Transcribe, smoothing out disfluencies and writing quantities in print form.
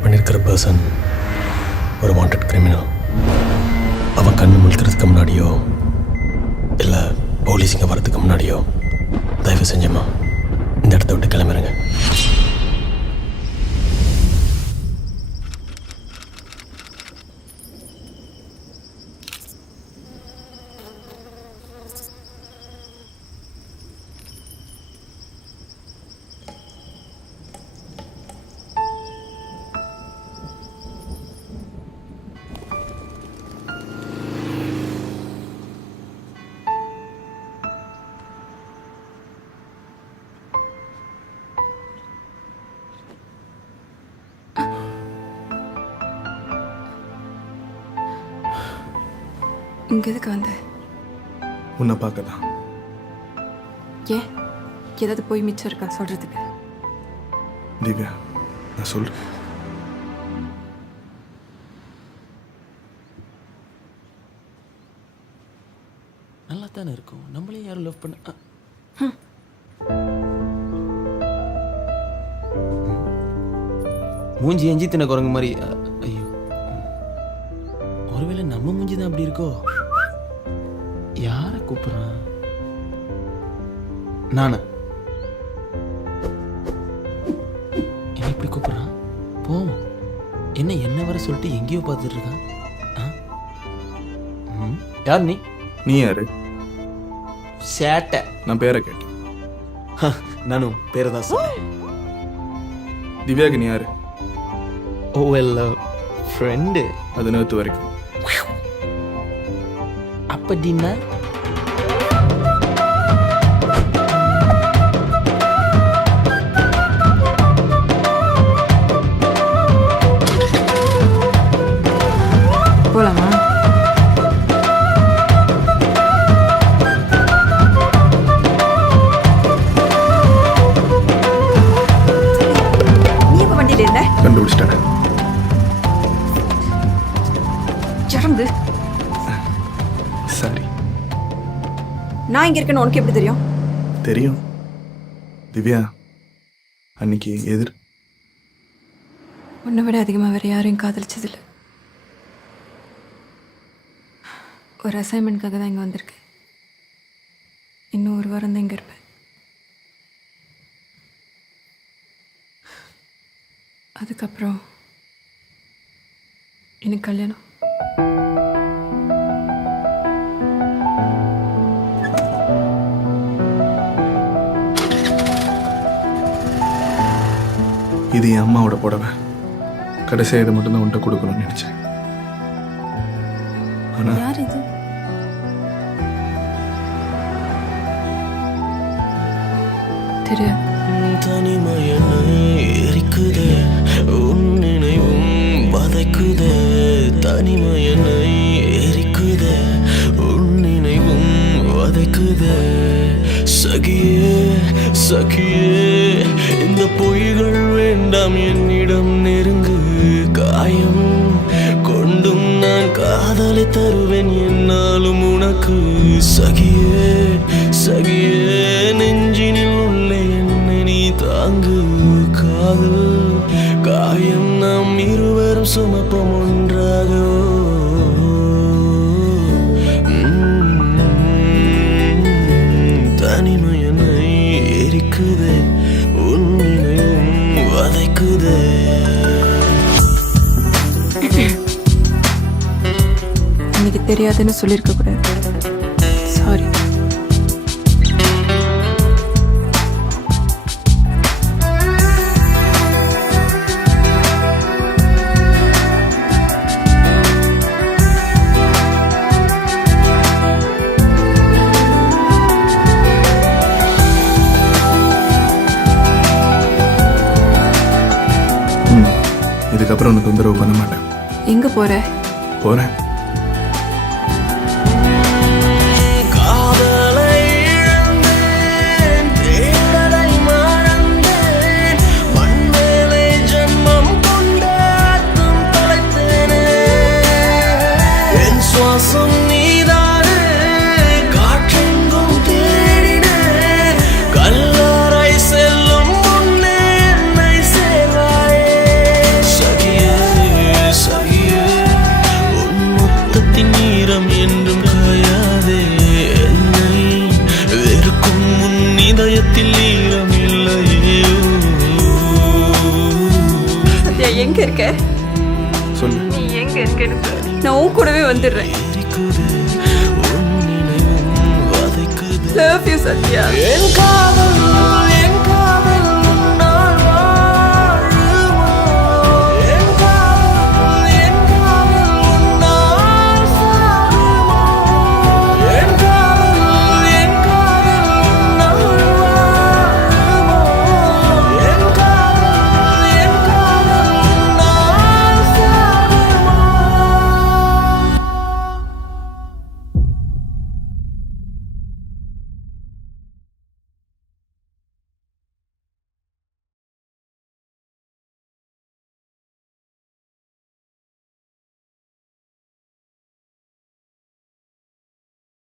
Meet பண்ணியிருக்கிற person ஒரு wanted criminal. அவன் கண்ணு முழிக்கிறதுக்கு முன்னாடியோ இல்லை போலீஸுங்க வரதுக்கு முன்னாடியோ தயவு செஞ்சம்மா இந்த இடத்த விட்டு கிளம்புறேங்க. இங்க எதுக்கு வந்த? உன்னை பார்க்க தான். ஏன் ஏதாவது போய் மிச்சம் இருக்கா சொல்றதுக்கு? திவ்யா, நான் சொல்றேன். நல்லா தானே இருக்கும். நம்மளே யாரும் லவ் பண்ண மூஞ்சி எஞ்சி தின குரங்கு மாதிரி. ஐயோ, ஒருவேளை நம்ம மூஞ்சி தான் அப்படி இருக்கோ? யாரை கூப்பிடுறான்? நானா? என்ன இப்படி கூப்பிடுறான்? போவோம். என்ன வர சொல்லிட்டு எங்கேயோ பார்த்துட்டு இருக்கான். யார் நீ? நீ யாரு? சேட்டை. நான் பேரை கேட்டேன். நானும் பேரை தான் சொன்னேன். திவ்யாக்கு நீ யாரு? ஓ வெல், ஃப்ரெண்டு. அது நேற்று வரைக்கும். அப்படின்னா போலாமா? நீ இப்ப வண்டியில இருந்த? கண்டுபிடிச்சிட்டேன். இறங்கு. சரி. நான் இங்க இருக்கேன்னு உனக்கு எப்படி தெரியும்? தெரியும். திவ்யா, அன்னைக்கு உன்னை விட அதிகமாக வேற யாரையும் காதலிச்சதில்ல. ஒரு அசைன்மெண்ட்காக தான் இங்கே வந்திருக்கேன். இன்னும் ஒரு வாரம் தான் இங்கே இருப்பேன். அதுக்கப்புறம் எனக்கு கல்யாணம். இது என் அம்மாவோட புடவை. கடைசியாக இதை மட்டும்தான் உன்கிட்ட கொடுக்கணும்னு நினைச்சேன். ஆனா யார் இது? தெரியாது. தனிமை என்னை எரிக்குதே, உன் நினைவும் வதைக்குதே. தனிமை என்னை எரிக்குதே, உன் நினைவும் வதைக்குதே. சகியே சகியே, இந்த பொய்கள் வேண்டாம், என்னிடம் நெருங்கு. காயம் கொண்டும் நான் காதலை தருவேன் என்னாலும் உனக்கு. சகியே சகியே, நெஞ்சினில் உள்ளே என்னை நீ தாங்கு. காதல் காயம் நாம் இருவரும் சுமப்போம் ஒன்றாக. தனிமை என்னை எரிக்குதே, உன் நினைவும் வதைக்குதே. எனக்கு தெரியாதுன்னு சொல்லியிருக்க கூடாது. சாரி. இதுக்கப்புறம் உனக்கு தொந்தரவு பண்ண மாட்டேன். எங்க போற? போறேன். சகியே எங்க இருக்க? சொல்லு. நீ எங்க இருக்கேன்னு சொல்லு. நான் உன் கூடவே வந்துடுறேன். Love you, Satya. என் காதல்